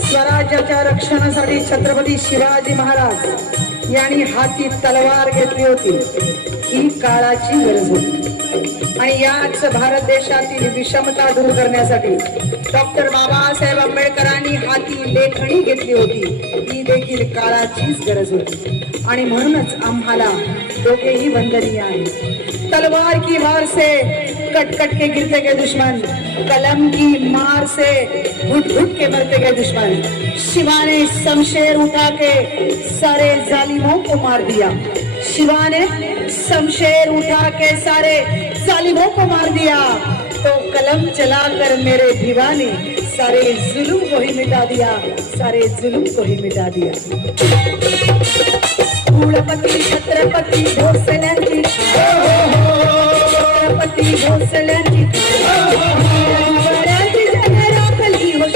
स्वराज्याच्या रक्षणासाठी छत्रपती शिवाजी महाराज यांनी हाती तलवार घेतली होती. ही काळाची गरज होती. आणि याच भारत देशातील विषमता दूर करण्यासाठी डॉक्टर बाबासाहेब आंबेडकरांनी हाती लेखणी घेतली होती. ही देखील काळाचीच गरज होती. आणि म्हणूनच आम्हाला दोघेही वंदनीय आहे तलवार की वार से कट कट के गिरते गए दुश्मन कलम की मार से घुट घुट के मरते गए दुश्मन। शिवा ने शमशेर उठा के सारे जालिमों को मार दिया। शिवा ने शमशेर उठा के सारे जालिमों को मार दिया। तो कलम चलाकर मेरे भिवा ने सारे जुल्म को ही मिटा दिया सारे जुल्म को ही मिटा दिया। कुळपती छत्रपति भोसल्यांची बऱ्याची जन राखली हो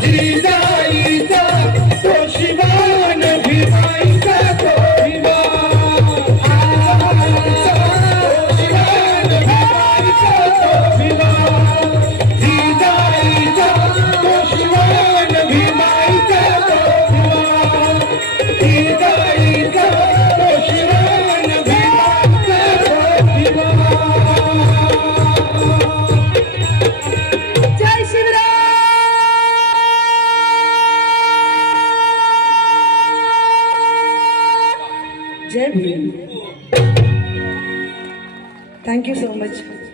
Did Jai Thank you so much.